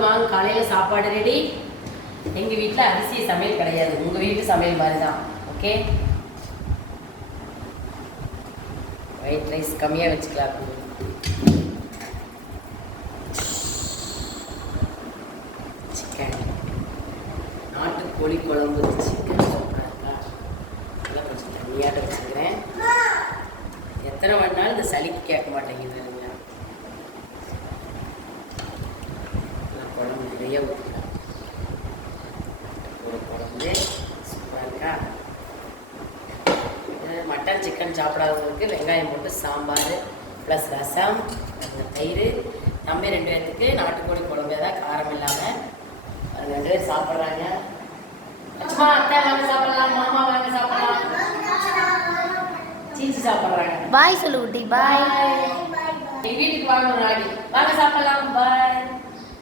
வாங்க, காலையில் சாப்பாடு ரெடி. எங்கள் வீட்டில் அரிசி சமையல் கிடையாது, உங்கள் வீட்டு சமையல் மாதிரி தான். ஓகே, ஒயிட் ரைஸ் கம்மியாக வச்சுக்கலாம். சிக்கன், நாட்டுக்கோழி குழம்பு, சிக்கன் சூப்பராக இருக்கா? அதெல்லாம் கொஞ்சம் தண்ணியாட்ட வச்சுக்கிறேன். எத்தனை வேணாலும் இந்த சளிக்கு கேட்க மாட்டேங்குது. குழம்பு நிறைய ஊற்றிக்கலாம். ஒரு குழம்பு சூப்பராக இருக்கா? மட்டன் சிக்கன் சாப்பிடாதவங்களுக்கு வெங்காயம் போட்டு சாம்பார் ப்ளஸ் ரசம், அந்த தயிர். நம்ம 2 பேர்த்துக்கு நாட்டுக்கோழி குழம்பு தான், காரம் இல்லாமல். அது 2 பேர் சாப்பிட்றாங்க. லட்சுமா அத்தை வாங்க சாப்பிடலாம், மாமா வாங்க சாப்பிடலாம், சீச்சு சாப்பிட்றாங்க. பாய் சொல்லு குட்டி, பாய். எங்கள் வீட்டுக்கு வாங்க ஒரு நாளைக்கு, வாங்க சாப்பிடலாம், பாய்.